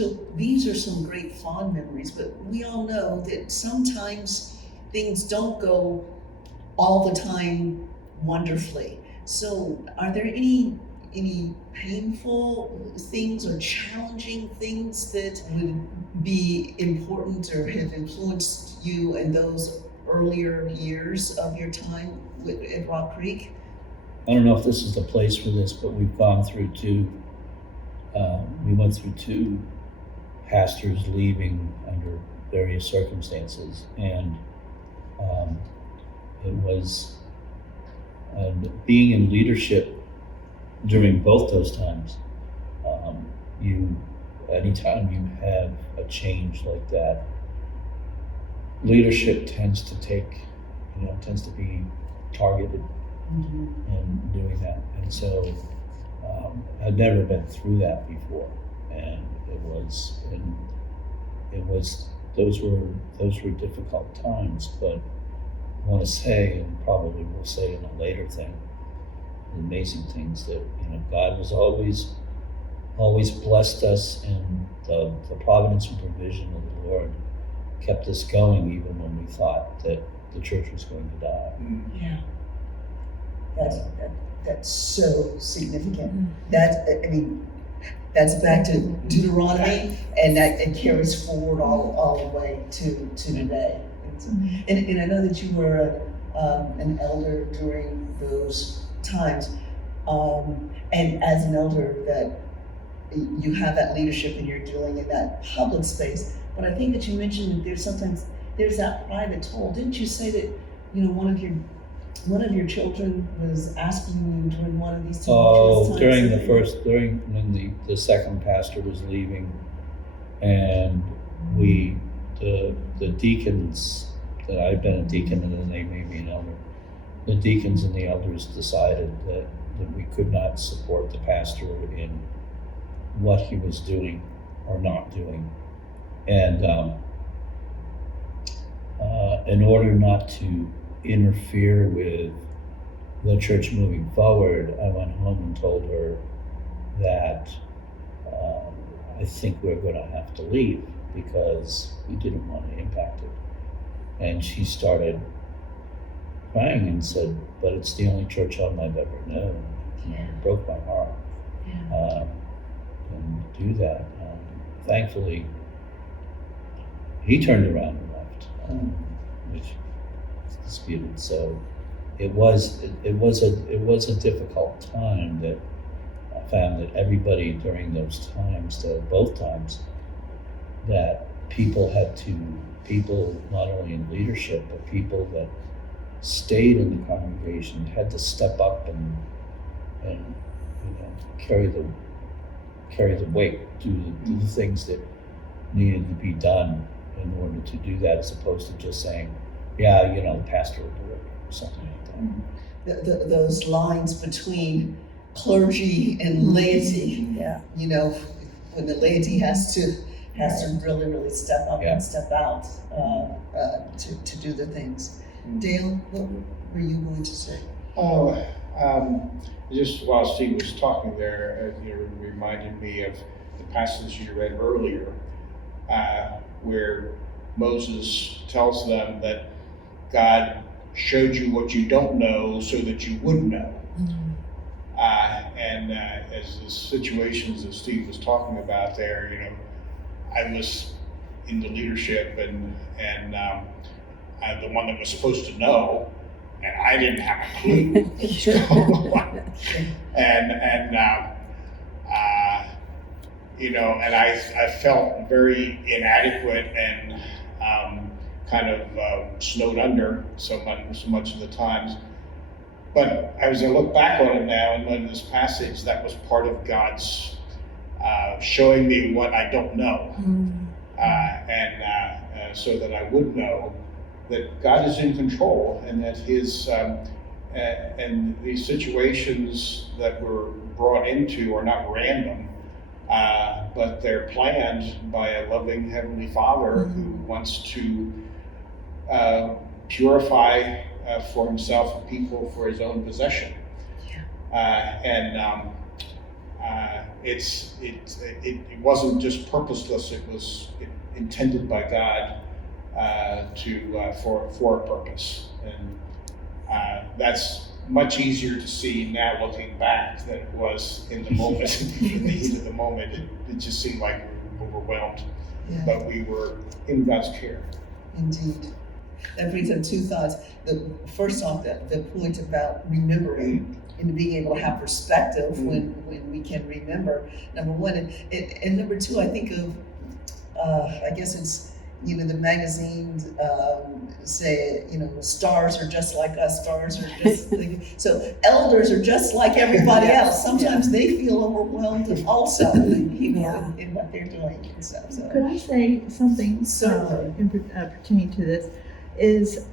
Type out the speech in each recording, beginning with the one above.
So these are some great fond memories, but we all know that sometimes things don't go all the time wonderfully. So are there any painful things or challenging things that would be important or have influenced you in those earlier years of your time at Rock Creek? I don't know if this is the place for this, but we've gone through we went through two pastors leaving under various circumstances, and it was being in leadership during both those times. Anytime you have a change like that, leadership tends to be targeted in doing that. And so I'd never been through that before, and those were difficult times. But I want to say, and probably will say in a later thing, the amazing things that God was always blessed us, and the providence and provision of the Lord kept us going even when we thought that the church was going to die. Yeah. That's so significant. That's back to Deuteronomy, and it carries forward all the way to today. And I know that you were an elder during those times, and as an elder that you have that leadership and you're dealing in that public space. But I think that you mentioned that there's that private toll. Didn't you say that one of your children was asking you during one of these times? During when the second pastor was leaving, and the deacons, that I've been a deacon and then they made me an elder, the deacons and the elders decided that we could not support the pastor in what he was doing or not doing. And in order not to interfere with the church moving forward, I went home and told her that I think we're going to have to leave because we didn't want to impact it. And she started crying and said, "But it's the only church home I've ever known." It broke my heart. And do that. Thankfully, he turned around and left, which is disputed. So it was a difficult time that I found that everybody during those times, both times, that people not only in leadership, but people that stayed in the congregation had to step up and carry the weight, do the things that needed to be done in order to do that, as opposed to just saying, the pastor will do it, or something like that. Those lines between clergy and laity, when the laity has to really, really step up and step out to do the things. Dale, what were you going to say? Just while Steve was talking there, it reminded me of the passage you read earlier, where Moses tells them that God showed you what you don't know so that you would know. And as the situations that Steve was talking about there, I was in the leadership and the one that was supposed to know, and I didn't have a clue. And I felt very inadequate and kind of snowed under so much of the times. But as I look back on it now, and in this passage, that was part of God's showing me what I don't know, so that I would know that God is in control, and that and these situations that we're brought into are not random, but they're planned by a loving Heavenly Father who wants to purify for Himself a people for His own possession. it wasn't just purposeless, it was intended by God for a purpose. And that's much easier to see now looking back than it was in the moment. In the heat of the moment, it just seemed like we were overwhelmed, Yeah. but we were in God's care. Indeed. That brings up two thoughts. First off, the point about remembering and being able to have perspective when we can remember, number one. And number two, I think of, I guess it's, the magazines say, stars are just like us, stars are just like, so elders are just like everybody else. Sometimes they feel overwhelmed also, in what they're doing and stuff. So. Could I say something Certainly. Pertaining to this? Is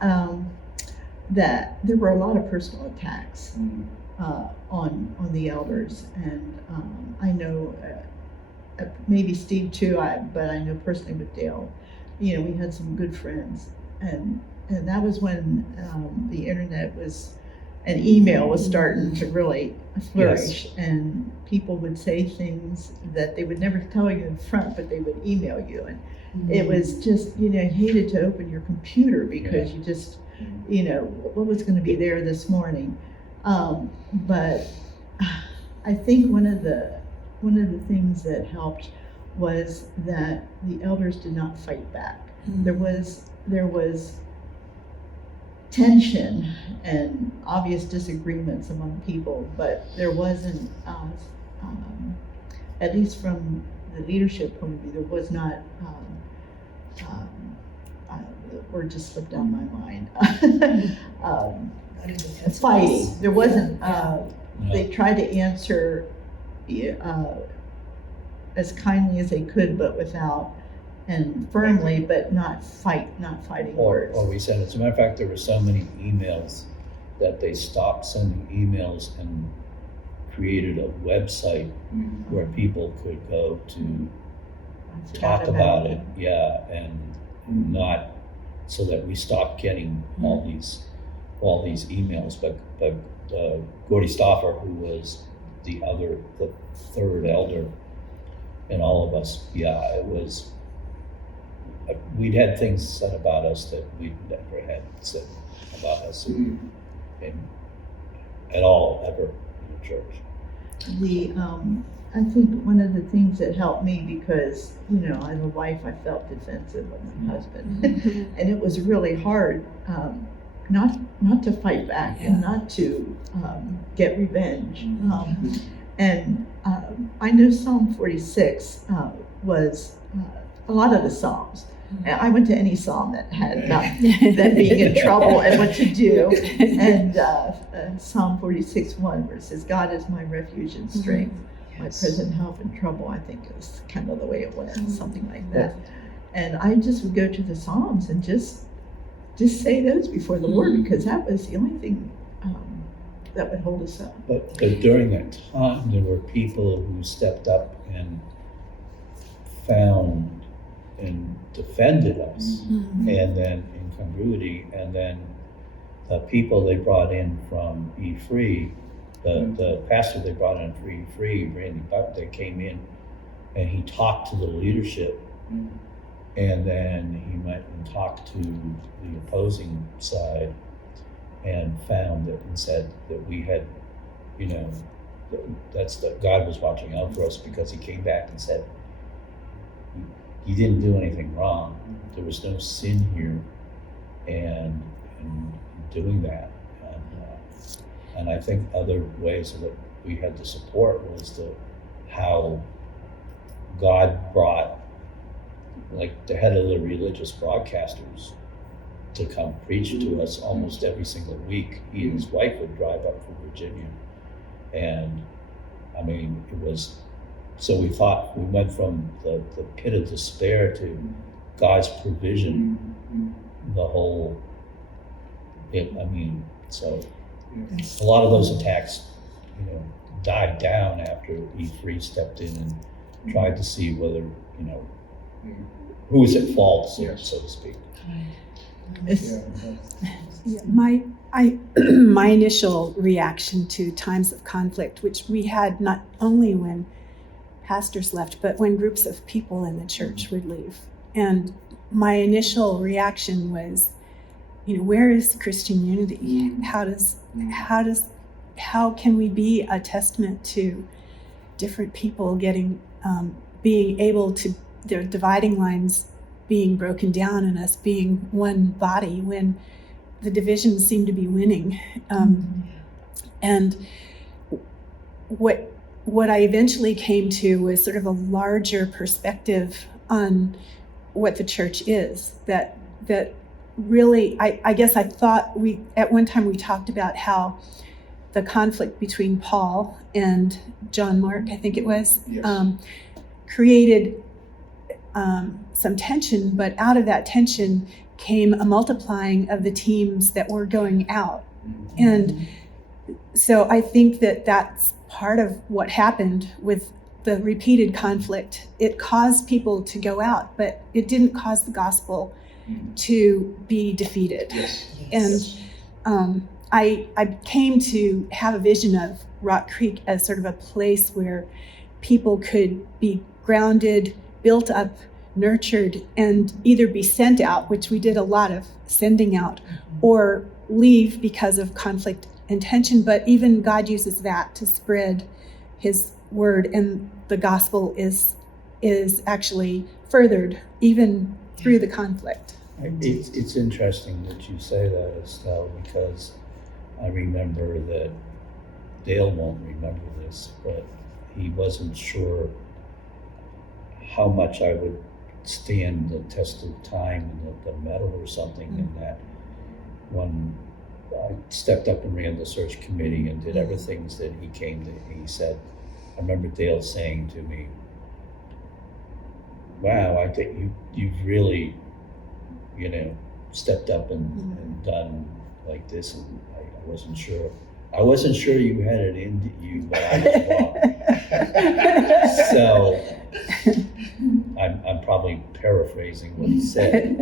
that there were a lot of personal attacks on the elders, and I know maybe Steve too. But I know personally with Dale, we had some good friends, and that was when the internet and email was starting to really flourish, Yes. and people would say things that they would never tell you in front, but they would email you, and it was just, you hated to open your computer because you just, what was going to be there this morning. But I think one of the things that helped was that the elders did not fight back. There was tension and obvious disagreements among people, but there wasn't, at least from the leadership point of view, there was not, the word just slipped out of my mind. Fighting. There wasn't, they tried to answer as kindly as they could, but without, and firmly, but not fighting words. Or we said, as a matter of fact, there were so many emails that they stopped sending emails and created a website where people could go to I forgot talk about it, and not, so that we stopped getting all these emails. But Gordy Stauffer, who was the third elder in all of us, it was, we'd had things said about us that we'd never had said about us at all ever in the church. I think one of the things that helped me, because as a wife I felt defensive of my husband, and it was really hard not to fight back and not to get revenge. And I know Psalm 46 was a lot of the Psalms. And I went to any Psalm that had about them being in trouble and what to do. And Psalm 46:1, where it says, "God is my refuge and strength, my present help in trouble." I think is kind of the way it went, something like that. And I just would go to the Psalms and just say those before the Lord, because that was the only thing that would hold us up. But during that time, there were people who stepped up and found and defended us, and then incongruity, and then the people they brought in from E-Free, the pastor they brought in from E-Free, Randy Buck, they came in and he talked to the leadership, and then he went and talked to the opposing side and found that and said that we had, that God was watching out for us, because he came back and said, "You didn't do anything wrong. There was no sin here, and doing that." And I think other ways that we had to support was how God brought, like, the head of the religious broadcasters to come preach to us almost every single week. He and his wife would drive up from Virginia, and I mean, it was. So we went from the pit of despair to God's provision, the whole, so a lot of those attacks, died down after E3 stepped in and tried to see whether, who was at fault, so to speak. My initial reaction to times of conflict, which we had not only when pastors left, but when groups of people in the church would leave. And my initial reaction was, where is Christian unity? How can we be a testament to different people being able to, their dividing lines being broken down and us being one body when the divisions seem to be winning? And what I eventually came to was sort of a larger perspective on what the church is, that really, I guess I thought at one time we talked about how the conflict between Paul and John Mark, I think it was, Yes. created some tension, but out of that tension came a multiplying of the teams that were going out. And so I think that that's part of what happened with the repeated conflict. It caused people to go out, but it didn't cause the gospel to be defeated. Yes. And I came to have a vision of Rock Creek as sort of a place where people could be grounded, built up, nurtured, and either be sent out, which we did a lot of sending out, or leave because of conflict and tension. But even God uses that to spread his word, and the gospel is actually furthered even through the conflict. It's interesting that you say that, Estelle, because I remember that Dale won't remember this, but he wasn't sure how much I would stand the test of time and the medal or something. And that when I stepped up and ran the search committee and did everything that he said, I remember Dale saying to me, wow, I think you've really, stepped up and done like this, and I wasn't sure. I wasn't sure you had it in you, but I was wrong. So I'm probably paraphrasing what he said.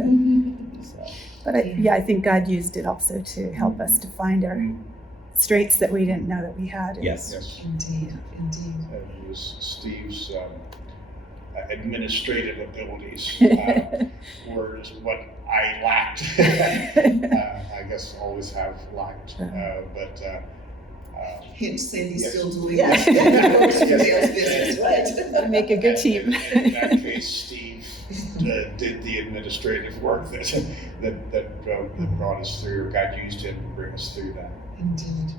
So. But I think God used it also to help us to find our strengths that we didn't know that we had. Yes. Yes. Indeed. It was Steve's administrative abilities were what I lacked. I guess always have lacked, but. Hence Cindy's Yes. still doing Yeah. Dale's business, right? We make a good team. In that case, Steve did the administrative work that brought us through. God used him to bring us through that. Indeed.